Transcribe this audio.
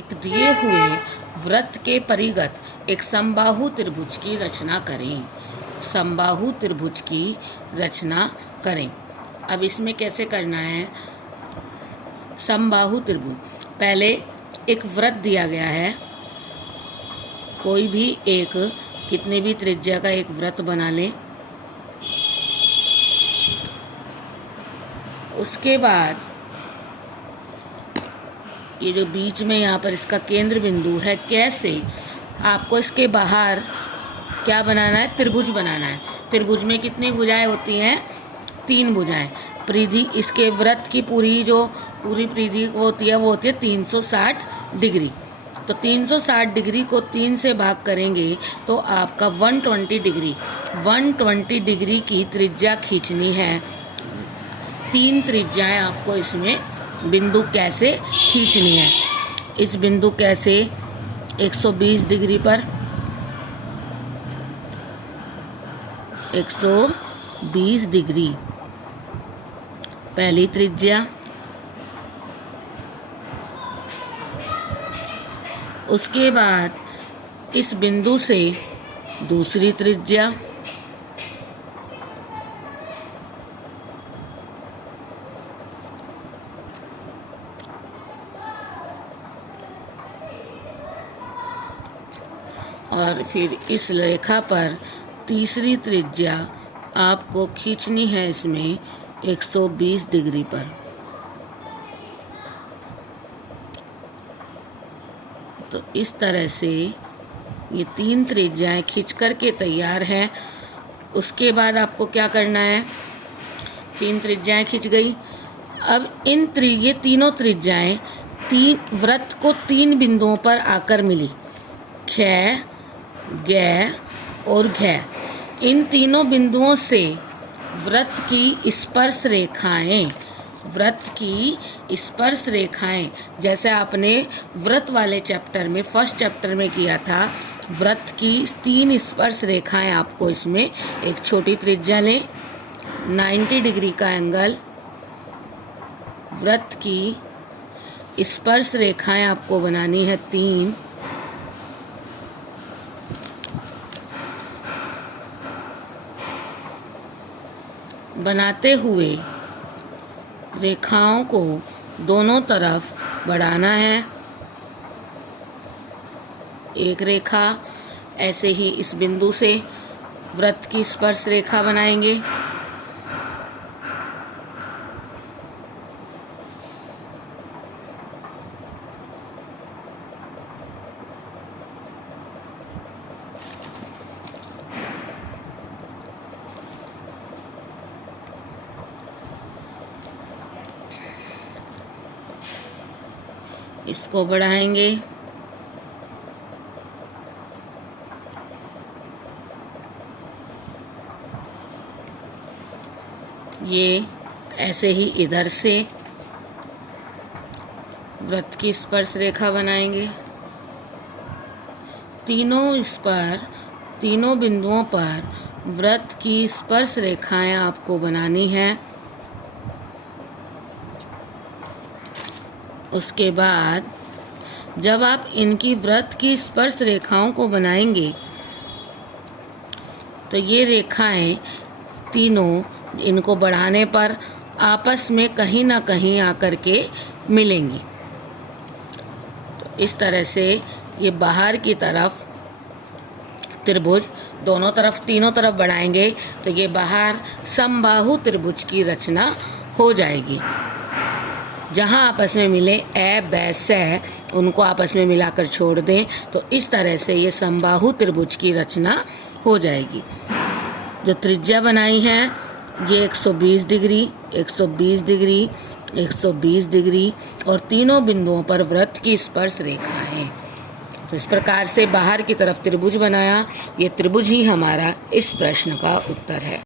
एक दिए हुए वृत्त के परिगत एक समबाहु त्रिभुज की रचना करें। समबाहु त्रिभुज की रचना करें। अब इसमें कैसे करना है? समबाहु त्रिभुज, पहले एक वृत्त दिया गया है, कोई भी एक कितने भी त्रिज्या का एक वृत्त बना लें। उसके बाद ये जो बीच में यहाँ पर इसका केंद्र बिंदु है, कैसे आपको इसके बाहर क्या बनाना है? त्रिभुज बनाना है। त्रिभुज में कितनी भुजाएं होती हैं? 3 भुजाएं। परिधि इसके वृत्त की पूरी परिधि होती है, वो होती है 360 डिग्री। तो 360 डिग्री को 3 से भाग करेंगे तो आपका 120 डिग्री की त्रिज्या खींचनी है। 3 त्रिज्याएं आपको इसमें बिंदु कैसे खींचनी है? इस बिंदु कैसे 120 डिग्री पर 120 डिग्री पहली त्रिज्या, उसके बाद इस बिंदु से दूसरी त्रिज्या, और फिर इस रेखा पर तीसरी त्रिज्या आपको खींचनी है इसमें 120 डिग्री पर। तो इस तरह से ये 3 त्रिज्याएं खींच करके तैयार हैं। उसके बाद आपको क्या करना है? 3 त्रिज्याएं खींच गई। अब ये तीनों त्रिज्याएं वृत्त को 3 बिंदुओं पर आकर मिली, ख, ग और घ। इन तीनों बिंदुओं से वृत्त की स्पर्श रेखाएं, जैसे आपने वृत्त वाले चैप्टर में फर्स्ट चैप्टर में किया था, वृत्त की 3 स्पर्श रेखाएं आपको इसमें एक छोटी त्रिज्या लें, 90 डिग्री का एंगल, वृत्त की स्पर्श रेखाएं आपको बनानी है 3। बनाते हुए रेखाओं को दोनों तरफ बढ़ाना है। एक रेखा ऐसे ही इस बिंदु से वृत्त की स्पर्श रेखा बनाएंगे। इसको बढ़ाएंगे। ये ऐसे ही इधर से वृत्त की स्पर्श रेखा बनाएंगे। तीनों बिंदुओं पर वृत्त की स्पर्श रेखाएं आपको बनानी है। उसके बाद जब आप इनकी वृत्त की स्पर्श रेखाओं को बनाएंगे तो ये रेखाएं तीनों, इनको बढ़ाने पर आपस में कहीं ना कहीं आकर के मिलेंगी। तो इस तरह से ये बाहर की तरफ त्रिभुज तीनों तरफ बढ़ाएंगे तो ये बाहर समबाहु त्रिभुज की रचना हो जाएगी। जहां आपस में मिले ए, ब, स, उनको आपस में मिलाकर छोड़ दें तो इस तरह से ये समबाहु त्रिभुज की रचना हो जाएगी। जो त्रिज्या बनाई है ये 120 डिग्री, 120 डिग्री, 120 डिग्री और तीनों बिंदुओं पर वृत्त की स्पर्श रेखा है। तो इस प्रकार से बाहर की तरफ त्रिभुज बनाया। ये त्रिभुज ही हमारा इस प्रश्न का उत्तर है।